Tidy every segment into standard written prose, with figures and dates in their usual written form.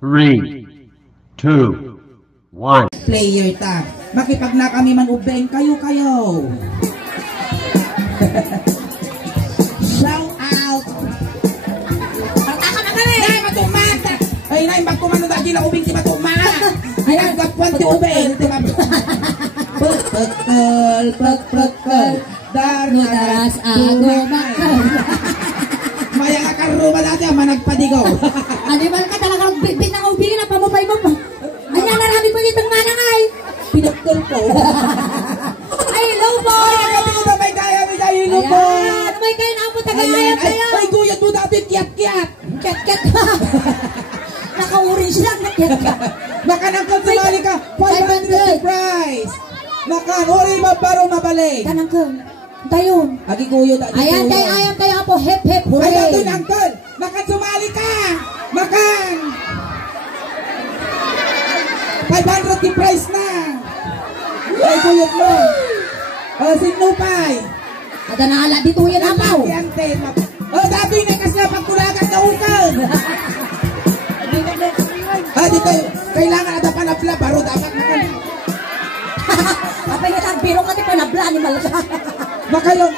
3, 2, 1. Player ta. Makipag na kami man ubeng kayo. Shout out. Taka na kami. Nay, matumata. Ay, nay, magkumano dagi na ubeng si matumata. Ayan, gapwan ti ubeng. Pagpagpagpagpag. Daras ako makal. Maya nga karuma dati, managpadigaw. Animal ka talaga, bit ng ubing na pamupay mo. Anya na namin mo itong manangay. Pinagkol ko. Ay, hello po. May kaya, hello po. Ayan, may kaya na po tagayayam kayo. Ay, guyat mo dati, kiyat-kiyat. Ket-ket. Naka-orange lang na ket-ket. Makanang sumali ka, 500 prize. Ori mabaro mabalik. Kanang ko. Tayon. Agi kuyo dati. Ayan kayo po, hip hip hooray. Ay, dati uncle. Makan sumali ka. Makan. 500 di prize na. Ay, kuyot mo. Sinupay. Ada na ala dito yan apaw. Dati nekas nga pagkulagan na ukal. Dito, kailangan ada panabla, baro dapat makan. Apa yung nagbiro ka ti panabla ni Malga. Makalong.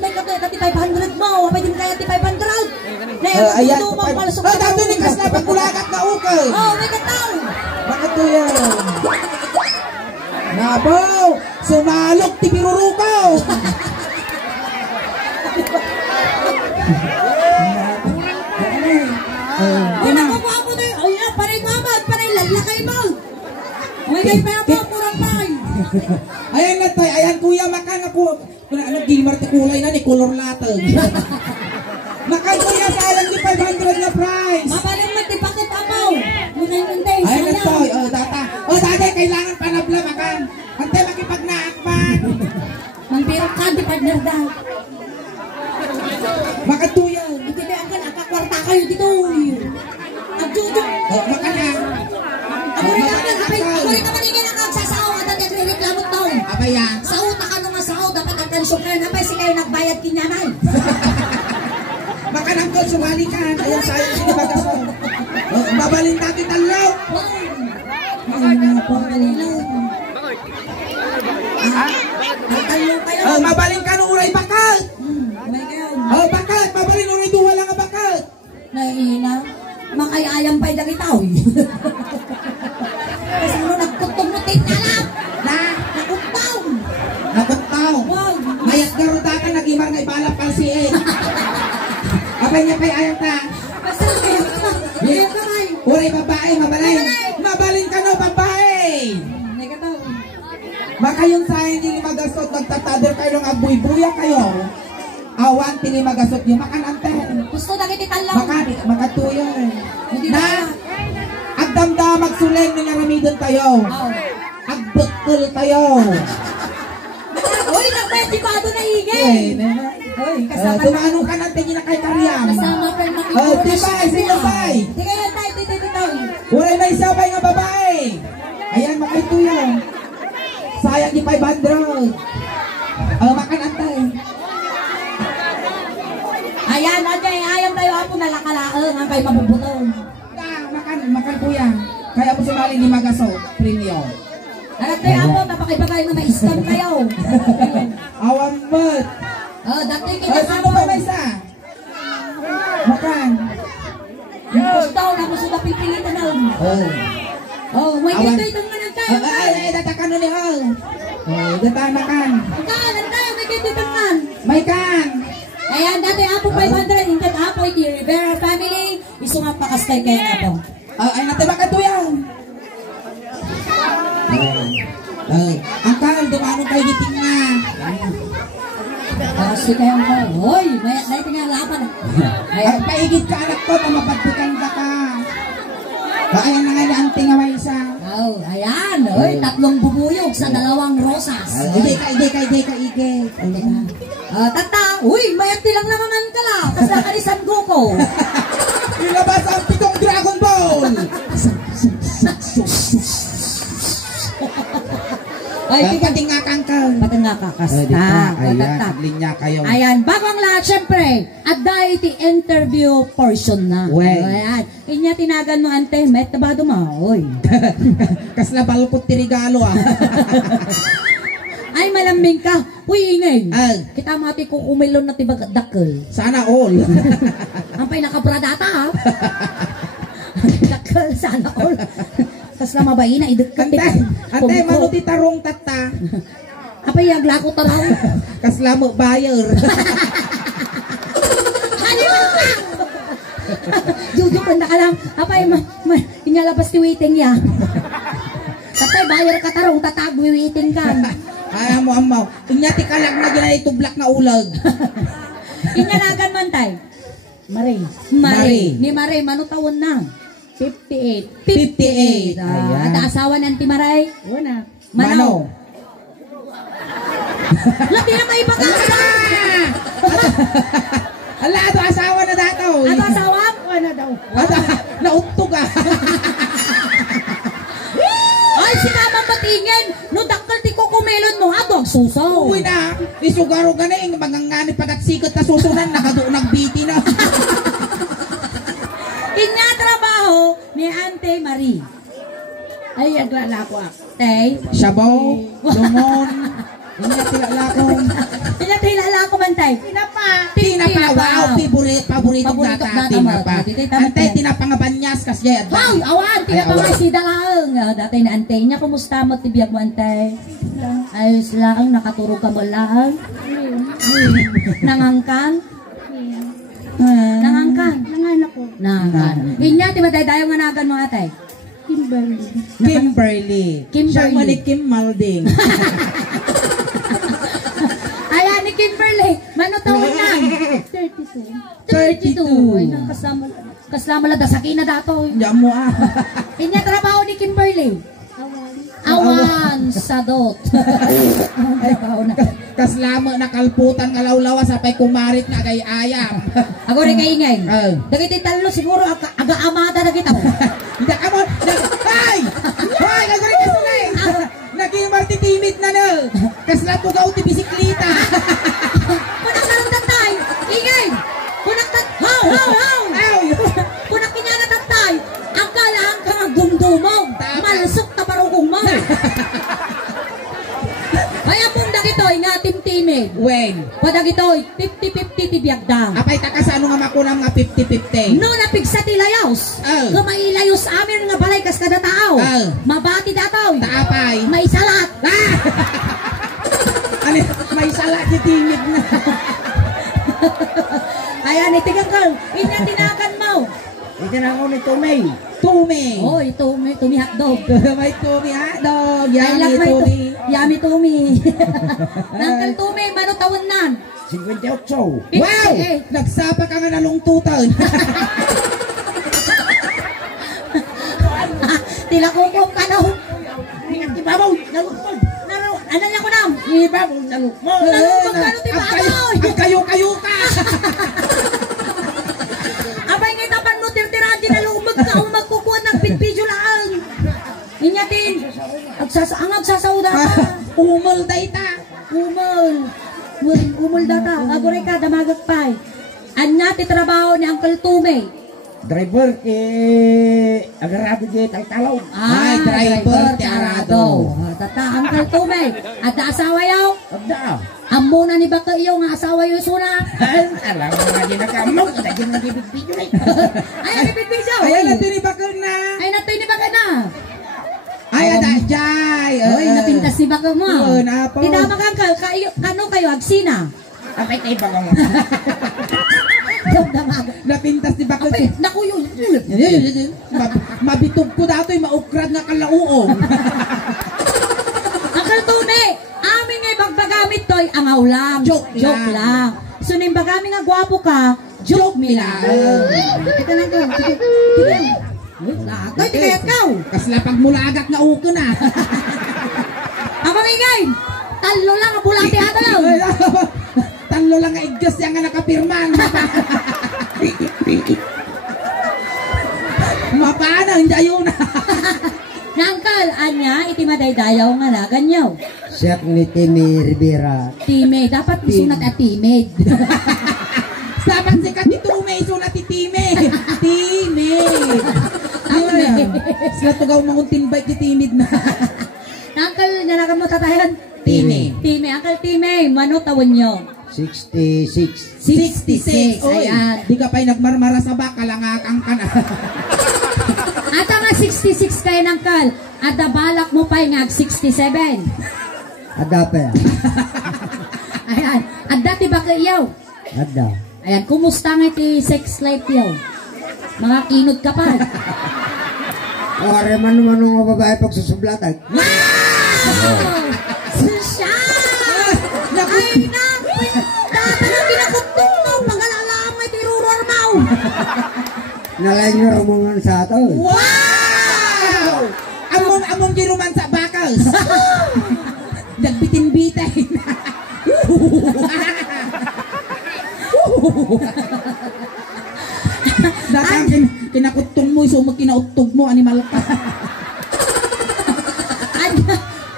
May kati 500 mo. Apa din kaya ti 500. Ayan. Palasok. Dati nekas nga pagkulagan na ukal. May kataw. Bakit to yan? Nabaw! Sumalok ti pirurukaw! Ay, nakukuha ko na. Ay, paray mamad. Paray lalakay mo. Ay, may pa murang pay. Ayan na tayo. Ayan kuya, makan ako. Ano, gilmar ti kulay na ni color latag. Makan kuya, sayang di 500 na prize. Mapalang matipakit apaw. Mukay-mintay. Ayan na tayo. Dati, kailangan panabla makan. Ante, makipagnaakman. Mampirok ka, di partner daw. Makan tuya. Hindi ba ang nakakwarta kayo dito? Nagdudok. Makan na. Ako rin naman ingin ang kagsasaw at ang nagre-reklamot daw. Aba yan. Sa utak ka nung asaw, dapat ang kansukran na pa si kayo nagbayad kinyanay. Makan ang kol, sumali ka. Ayan, sayang si Bagaso. Babalin natin talo. Ay, napo, kalinaw. Nagtalo kayo. Mabalin ka nung uray bakal. May kayo. Bakal, mabalin uray duwa lang ang bakal. Naiina. Makayayang pa'y dagitaw. Kasi ano, nagkutong mo tinalap. Nakutaw. Nakutaw. Wow. Mayat garo data nag-imar na ibalap pang si Ed. Abay niya pa'y ayaw ta. Basta kayo ka. Kayo ka kayo. Uray babae, mabalin. Mabalin ka no, babae. Nagataw. Baka yung sayang hindi magasot, nagtatader kayo ng abuy-buya kayo. Awan, pili magasot nyo, makanante. Gusto na kititalaw. Makatuyo. Hindi Na, agdamda magsuleng ng naramidon tayo. Agbukul tayo. Uy, nagpedipado na higay. Uy, kasama. Tumanong ka natin yun na kay Karyam. Kasama ka ng Tibay, sinabay. Hindi kayo tayo, dito. Uray may sabay nga babae. Ayan, makituyo. Sayang di 500. Makanantay. Ayan, ayaw tayo ako nalakalaang ang kayo mabubutong. Makan kuya. Kaya mo sumali ni Magaso, premium. Alam tayo ako, napakibagay na may scam kayo. Awan mo. Dati Sino ba may isa? Makan. Gusto na gusto na pipilitan na. May dito itong manang tayo. Ay, datakan nun niyo. Datakan makan. Magkalan tayo, may dito itong man. May kan. Ayan, dati apo 500, ingat apo, iti Rivera family, iso nga pakastay kayo na po. Ay, natibak ka to yan. Angkal, dumanong kayo giting na. Kasi kayo ko, hoy, may tingnan laban. Ay, paigid ka anak ko, pamapagpikan ka ka. Ayan na nga na ang tingaway isa. Ayan, hoy, 3 bubuyog sa 2 rosas. Hindi ka. Tata, uy, mayati lang naman ka lang, kasi nakalisan ko. Ilabas ang 7 Dragon Ball! Ay, pating nga kangkal. Pating nga kakasta. data. linya kayo. Ayan, bago ang lahat, syempre, at dahil iti interview portion na. Well. Ayan, inya tinagan mo ante, met tabado mo, oy. Kas na balpot ti regalo ah. Ay, malambing ka. Uy, ingay. Kita mati ko kumilon na tibag dakkel. Sana all. Ang pinakabradata ha. Dakkel, sana all. Tapos na mabayi na idagkat. Ante, mano ti tarong tata. Apay, agla ko taraw. Kasla mo buyer. Juju ka na alam. Apay, inyalabas ti waiting ya. Tatay, bayar ka tarong tatag, waiting ka. Ay, amo. Inyati kalag na gina itublak na ulag. Inyalagan man tay. Mare. Ni Mare, mano tawon na? 58. 58. Ayan. At asawa ng ti Maray? Una. Mano. Lati na may pag-asa. Ala, ato asawa na dato. Ato asawa? Wala daw. Nautog ah. Ay, si Mama patingin. No, dakal ti kukumelon mo. Ato ang susaw. Uwi na. Isugaro ka na yung magangani pagkat-sikat na susunan. Nagbiti na. Inya trabaho ni Ante Marie. Ay, aglala ko Tay. Shabaw. Lumon. Inya Tinala ko man tay. Tinapa. Wow, paborito data. Tinapa. Ante, tinapa nga banyas kasya. Wow, awan. Tinapa nga si Dalaang. Dati na Ante niya. Kumusta mo tibiyag mo Ante? Ayos lang. Nakaturog ka mo lang. Nangangkan? Nangangkan? Nanganak ko. Nangangkan. Inya, timadaydayo nga nagan mo atay. Kimberly. Siya mo ni Kim Malding. Ayan ni Kimberly. Mano taon na? 32. Ay, kasama lang. Dasaki na dato. Diyan mo ah. Inya trabaho ni Kimberly. Awan sadot. Trabaho na. Kaslamo nakalputan kalawlawa sa pay kumarit na kay ayam. Ako rin kaingay. Dagiti talo siguro aga-amata na kita. Hindi ka mo. Ay! Ay! Ako rin kasulay. Naging martitimid na no. Kasla po ka uti bisiklita. Punak na ng tatay. Ingay. Punak tatay. How. Punak kinya na tatay. Ang kalang kang dumdumog. Malusok na barugong mo. Kaya mong dagitoy nga timtimid. When? Padagitoy 50-50 tibiyagda. Apay takasano nga makunam nga 50-50. No napigsa ti layos. Kamailayos amin nga balay kas kada tao. Mabati datoy. Taapay. May salat. Ano? May salat si timid na. Kaya nitigang ka. Inyatinakan mo. Itinako ni Tumay. Tumay. Oy, tumi hotdog. May Tumay hotdog. Yummy tumi. Nangkal tumi, mano tawon nan? 58. Wow! Nagsapa ka nga nalungtutan. Tilakukom ka no. Ibabaw, nalungtod. Ano niya ko nam? Ibabaw, nalungtod. Nalungtod ka no, tibabaw. Ang kayo ka. Abay ngay tapan mo, tirtiraji na lumag ka o magkukuha ng pitpidyo lang. Inya din. Ang agsasauda ka. Umal day ta. Umul data. Agoray ka, damagag pa. Anya ti trabaho ni Uncle Tume. Driver agarado di taytalaw. Ay, driver ti arado. Tata, Uncle Tume. At asawa yaw? Abda. Amo na ni baka iyo nga asawa yung suna. Alam mo nga din nakamang. Dagyan mo di video na. Ay, nabibidyo. Ay, natinibakal na. Ay, natoy ni baka na. Ay, jay. Oy, napintas ni baka mo. Napo. Tinama kang kano kayo, agsina. Apay tayo ba mo? Napintas ni bakal. Naku yun. Mabitog ko dato'y maukrad na kalauong. Uncle Tume, amin ngay bagbagamit to'y angaw lang. Joke lang. So, ning bagami nga gwapo ka, joke me lang. Tika lang ko. Lagay, tika ikaw. Kasla pagmulagat nga uko na. Apa ingay? Talo lang, bulati hata lang. Talo lang nga iggas yang nga nakapirman. Mapana, hindi ayun na. Nangkal, anya, iti madaydayaw nga lagan yaw. Siya ni Timmy Rivera. Time, dapat isunat at timid. Saban si Katitume, isunat ti Time. Timid. Sila tugaw mga timbay ti timid na. Uncle, nanakan mo tatayan. Time. Time, Uncle Time, mano tawon nyo? 66. 66. Oy, Ayan. di ka pa'y nagmarmara sa baka, langakang ka na. At nga 66 kayo, Uncle. At balak mo pa'y nga 67. Ada pa yan. Ayan. At dati ba kayo? Ada. Ayan, kumusta nga ti sex life yaw? Mga kinod ka pa. O, areman naman ng babae pagsusublatan. Wow! Susya! Ay, naku! Dati na pinakutong mo. Pangalalamay ti ruror mo. Nalain nyo rumungan sa ato. Wow! Among di romansa bakals. Nagbitin-bitin. Datang kinakutong mo, so magkinautog mo, animal ka.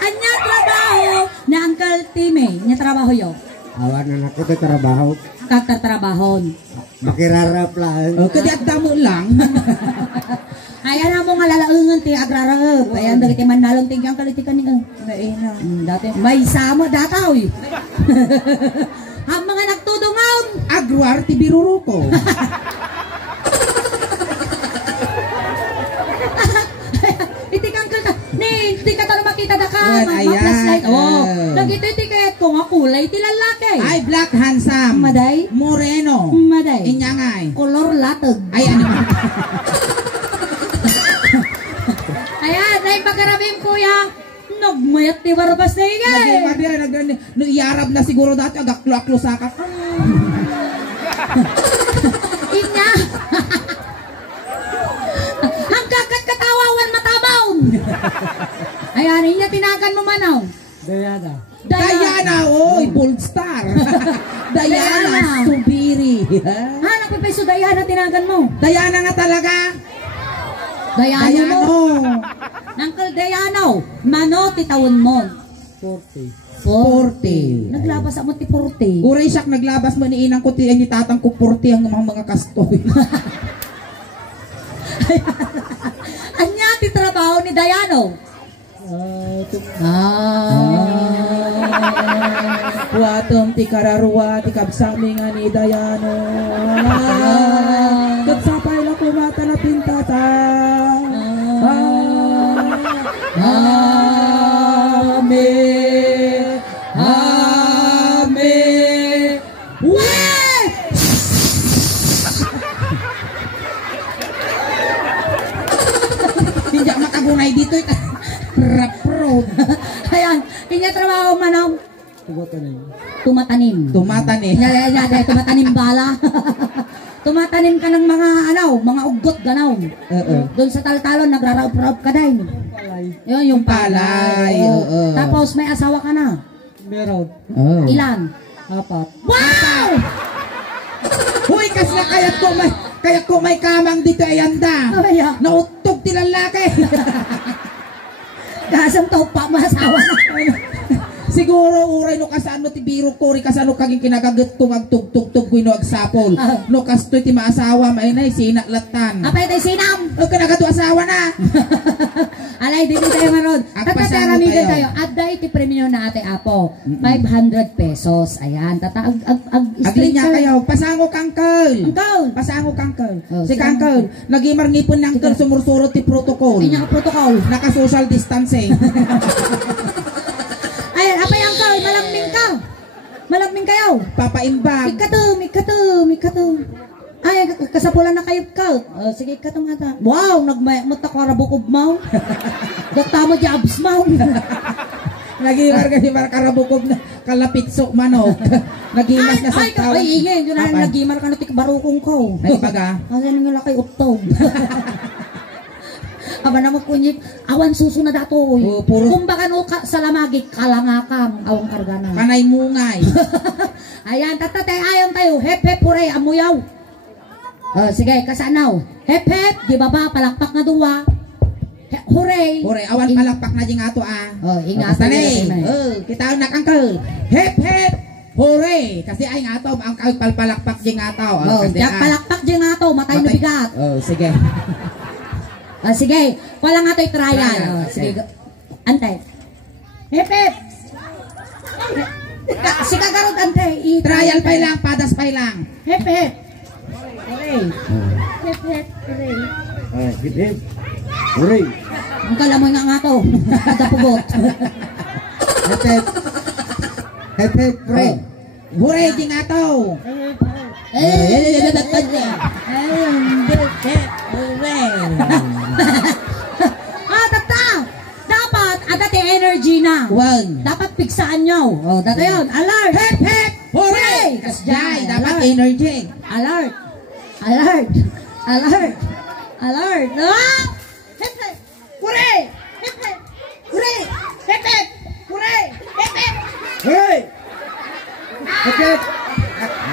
Anya trabaho na Uncle Time. Anya trabaho yo. Awan na ako ito trabaho. Kagtatrabahon. Makirarap lang. O, kadi agda mo lang. Ayan na mo nga lalaungan ti agrarap. Ayan dagiti man nalong tingkang kalitikan ni dati may sama dataw. Ang mga nagtudungaw. Agruar ti biruro ko. Itikang kalta. Ni, di ka talo makita da ka. Well, ayan. Oh, nagiti kayat ko nga kulay ti lalaki. Ay, black handsome. Maday? Moreno. Maday. Inyangay. Kolor latag. Ay, ano? Ayan, na pagkarabing kuya. Nagmayat ti barbas na igay. No, iyarab na siguro dati. Agaklo-aklo sakak. Inya. Ang kakat katawawan matabaon. Ayan, inya tinagan mo manaw. Dayana. Diana, oy, bold star. Diana, Subiri. Ha, nagpipeso Diana tinagan mo. Diana nga talaga. Diana Diano. mo. Nangkal Diano. Mano titawon mo. 40. 40. Naglabas mo ti 40. Uray siyak naglabas mo ni inang ko ti ni tatang ko 40 ang mga kastoy. Anya ti trabaho ni Diano. Watom ti kararwa ti kabsami nga ni Dayano. Katsapay la kumata na pintata. Amen. Amen. Weh! Hindi ako makagunay dito. Rap-road. Ayan, inya trabaho manaw. Tumatanim. Tumatanim. Tumatanim bala. Tumatanim ka ng mga mga ugot ganaw. Doon sa taltalon nagraraup-raup ka din. Yun yung palay. Oo. Tapos may asawa ka na. Meron. Oh. Ilan? 4. Wow! Huy, kas na kaya ko may kamang dito ayanda. Kaya, Nautog ti lalaki. kasang topa mo asawa na. Siguro uray no kasano ti biro ko ri kasano kaging kinagaget ko magtugtugtug ko no agsapol. No kastoy ti maasawa mainay sinalatan. Apay tayo sinam. O kanagato asawa na. Alay, dito tayo maron. Agpasano Tataramidin tayo. tayo. At dahil iti premium na ate Apo. 500 pesos. Ayan. Aglinya kayo, pasango kangkel. Uncle. Pasango kangkel. Oh, Si sige. kangkel, nagimar ngipon ng kangkel sumursurot ti protocol. Ay, ka protocol. Naka social distancing. Ayan, apay Uncle. Malambing ka. Malambing kayo. Papaimbag. Ikato. Ay, kasapulan na kayo ka. Sige, ikato mata. Wow, nagmayamot ako arabukob mo. Data mo di abs mo. Nagimar kasi karabukog na kalapitsok manok. Nagimas na sa tawag. Ay, ingay. Yun na nagimar ka na tikbarukong ko. Ay, baga. Kasi nang kay utog. Aba na magkunyit, awan suso na dato. Oo, puro- Kumbaga no, sa lamagi, kalangakam, awang kargana. Kanay mungay. Ayan, tatatay, ayon tayo. Hep, hep, puray, amuyaw. Sige, kasanaw. Hep, hep, di ba ba, palakpak na duwa. Hooray! Hooray, awan palakpak na jing ato ah. Oh, ingatan Basta nila, ni. Kita nakangkel. Hep hep. Hooray! Kasi ay nga ato ang palpalakpak jing ato. Oh, kasi jak palakpak dyan nga to, matay na bigat. Oh, sige. Sige, wala nga to'y trial. Trial, Oh, okay. sige, antay. Hep hep! Si kagarod antay. Trial pa lang, padas pa lang. Hep hep! Hooray! Hep hep! Hooray! Hip hip. Hooray. Ang kalamoy nga to. Kadapugot. Hep hep. Hep hep, pre. Hooray jing ato. Tata! Dapat, agad energy na. Wag. Dapat pigsaan nyo. Oh, dito yun. Alert! Hep hep. Hooray! Kasjay, dapat Alert. energy. Alert! Alert! Alert! Alert! Ah! Hep hep! Hooray! Hep hep! Hooray! Hep hep! Hooray! Hep hep! Hey! Hep hep.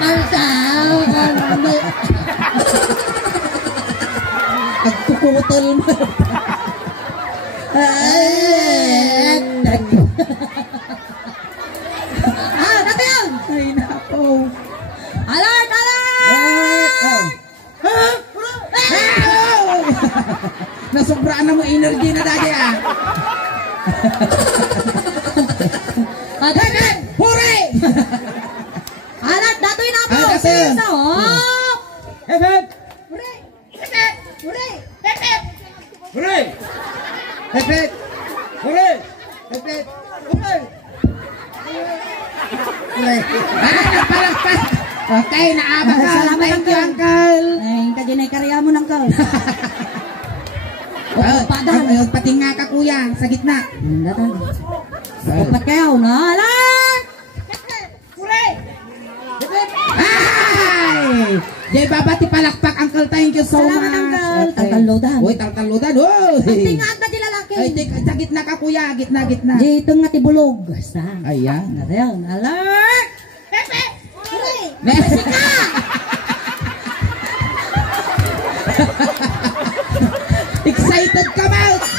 Altaw! Pagpuputol mo. Dito yun! Ay, nako. Alert! Alert! Nasobraan na mo energy na dati ah. Agad! Hooray! Alert! Datoy na po! Ah, datoy. Sino? Oh! Hep hep. Hooray! Hep hep! Hooray! Hep hep! Hooray. Hep hep. Hooray. Hep hep. Hooray. Hooray. Nagpalakpak. Okay, naabak ka. Salamat, Thank you, Uncle. Uncle. Ay, kaginay karya mo ng kal. Padan. Pati nga ka, kuya, sa gitna. Datan. Upat kayo na. Alert! Hooray! Ay! Jay, babati palakpak, Uncle. Thank you so Salamat, much. Uncle. Taltaludan. Uy, taltaludan. Uy! Tingad na di lalaki. Ay, sa gitna ka, kuya. Gitna, gitna. Jitong nga tibulog. Basta. Ayan. Datan. Alert! Pepe! Hooray! Mesika! Excited ka, Mouse!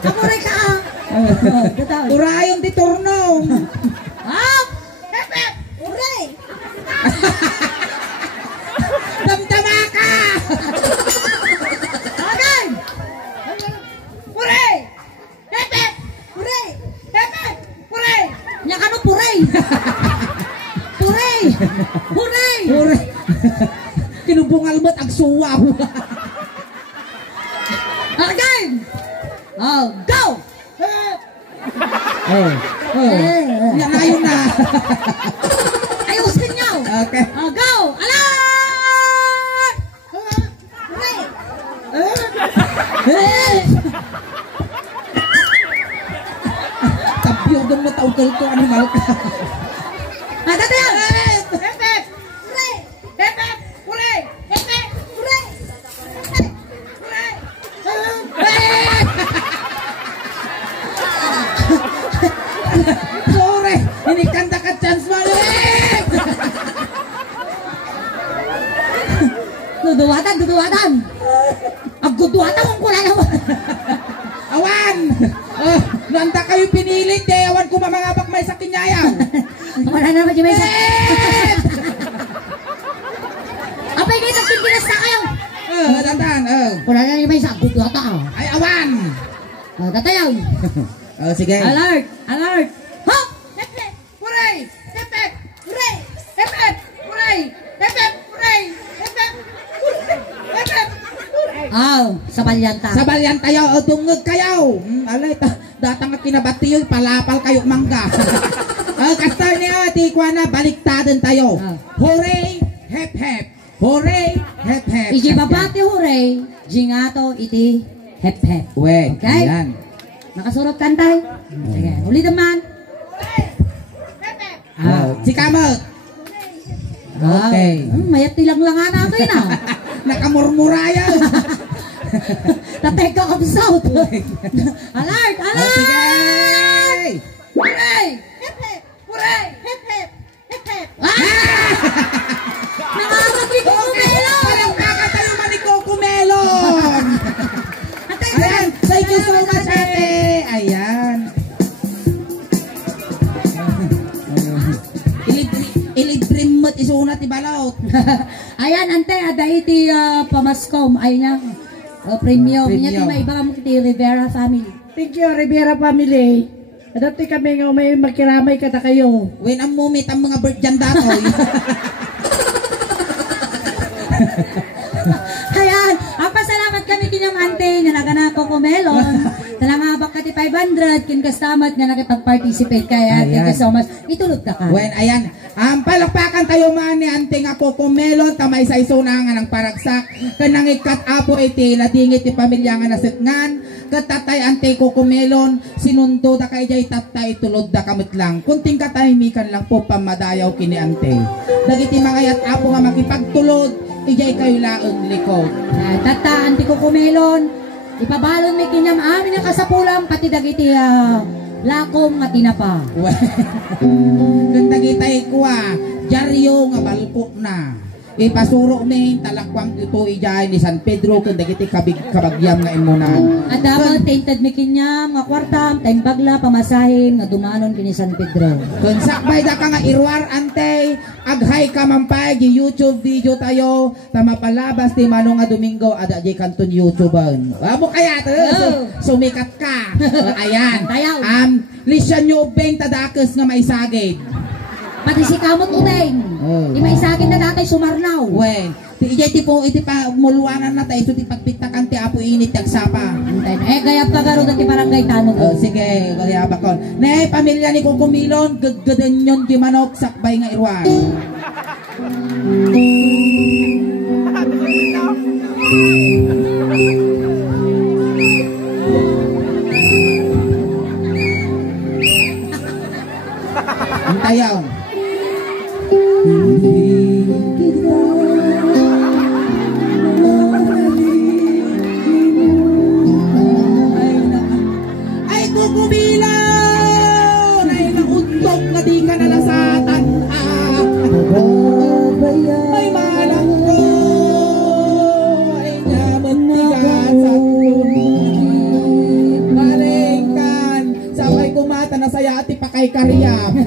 Kamuray ka ah. Datan. Urayon di turnong. Up! Pepe! Hooray! Damdama ka! Agad! Hooray! Pepe! Hooray! Pepe! Hooray! Nya kano puray? Puray! Hooray! Ure. Kinubungal mo't agsuwaw. Agad! Oh, go! Yan na yun na. Ayusin nyo! Okay. Oh, go! Alert! Hooray! Tapyogan mo taukal ko, animal ka. Dati yan! Hep hep! Hooray! Hep hep! Hooray! Hep hep! Hooray! Hep hep! Hooray! Sorry, inikanda ka chance mo. Duduwatan! Duduwatan! Agduduwatan kung kulay naman! Awan! Nanda kayo pinilit eh. Awan ko mamangabak may sa kinyayaw. Wala na naman yung may sa... Apay kayo nagpindinas na kayo! Dandan. Wala na yung may sa agduduwatan! Ay, awan! Datayaw! Sige. Alert! Alert! Hop! Hep hep! Hooray! Hep hep! Hooray! Hep hep! Hooray! Hep hep! Hooray! Hep hep! Hep hep! Aw, sa balyanta. Sa balyan tayo, o dungog kayo. Alay, datang at kinabati yun, palapal kayo mangga. Kastar niya, di kwa na, baliktadan tayo. Hooray, hep hep. Hooray, hep hep. Iji babati hooray, jingato iti hep hep. Weh, Okay? yan. Nakasurot kantay? Sige, ulit naman. Si Kamot. Okay. Mayat tilang lang nga natin ah. Nakamurmura yan. Tatay ka episode. Alert! Alert! Sige. Hooray! Hep hep! Hooray! Hep hep! Hep hep! Nakakabig ko Okay, kumelo! parang kakatayo man ni Coco Melon. Ilibrimot isuna ti balot. Ayan, ante, ada iti pamaskom. Ayun na, premium. Premium. Inya ti maiba mo kiti Rivera family. Thank you, Rivera family. Dati kami nga may magkiramay kada kayo. When ang mumit ang mga bird dyan datoy. Ayan, ang pasalamat kami kinyang ante na naganako ko melon. Talangabak ka ti 500, kinkastamat nga nakipag-participate kaya. Thank you so much. Itulog na ka. When, ayan, palakpakan tayo man ni ante nga Cocomelon, tamay sa isuna nga ng paragsak, kanang ikat apo iti, ladingit ti pamilya nga nasitngan, katatay ante Cocomelon, sinundo da kay jay tatay, tulod da kamit lang, kunting katahimikan lang po pamadayaw kini ante. Dagiti mga yat apo nga makipagtulod, ijay kayo laong likod. Tata, anti ko kumelon. Ipabalon may kinyam amin ang kasapulang pati dagiti lakom nga tinapa. Ganda gitay kuha, dyaryo nga balkok na. Ipasuro min talakwang ito ijay ni San Pedro kung dagiti kabagyam nga imunan. At dapat tainted may kinyam nga kwartam, time bagla, pamasahin nga dumanon kini San Pedro. Kung sakbay da ka nga irwar ante, aghay ka mampay, di YouTube video tayo, tama palabas ti Manong nga Domingo, ada di kanton YouTubean. Amo kaya to, sumikat ka. Ayan. Tayaw. Lisyan nyo ubeng tadakes nga may sagid. Pati si kamot uteng. Di may sakin na datay sumarnaw. Wen, ti ijay ti po iti pa muluanan na tayo, so ti pagpiktakan ti apo init tagsapa. Antay, gayap ka garo dati barangay tanong. Sige, kaya bakon. Ne, pamilya ni Cocomelon, gaggadan yun di manok, sakbay nga irwan. Antayaw. Ay Cocomelon, ay nauntok nga di ka nalasatan. Ay malang ko, ay nyamot tigas at lunit. Malingkan, sabay kumata na saya ati pakay kariyam.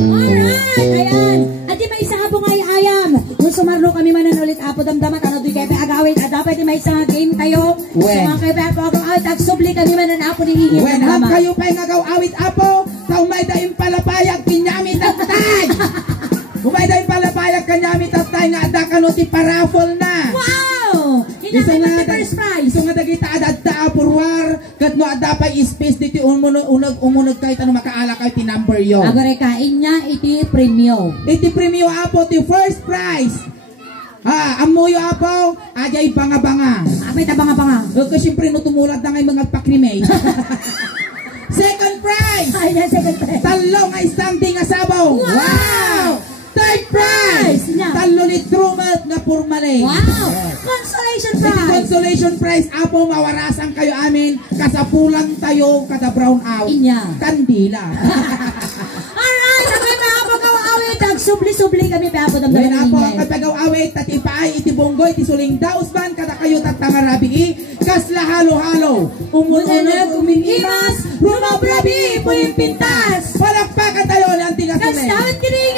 Alright, ayan. At di may isa nga po ngay ayam. Kung sumarlo kami manunulit apo damdamat, ano do'y kayo agawin. At dapat di may isang game tayo. Wen. So mga kayo po agawin. Tagsubli kami manan apo ni hihit. When ham kayo pa'y ngagaw awit apo, sa umay daing palapayag kinyami tatay. Umay daing palapayag kinyami tatay nga ada kanuti parafol na. Wow! Isa Hinamay nga mo si first prize. Isa nga dagita adadta apurwar, kat no ada pa space dito umunag kay tanong makaala kay ti number yo. Agore kain niya iti premium. Iti premium apo ti first prize. Amoyo apo, ajay banga-banga. Apay tabanga-banga. Kasi siyempre no tumulad na ngay mga pakrimate. Second prize! Ay, na second prize. Talo nga standing nga sabaw. Wow! Third prize! Yeah. Talo ni Trumat nga purmale. Wow! Consolation Iti prize. consolation prize, apo mawarasan kayo amin, kasapulan tayo, kada brown out. Inya. Kandila. Alright, okay na apo kawawit. Tagsubli-subli kami pa apo Ngayon damdaman apo, ninyo. kapagaw awit, tati paay, iti bonggoy, iti suling dausban, kada kayo tatangarabi, kasla halo-halo. Umununag, umingimas, rumabrabi, puyin pintas. Palakpakan tayo, nanti nga Kastamit kini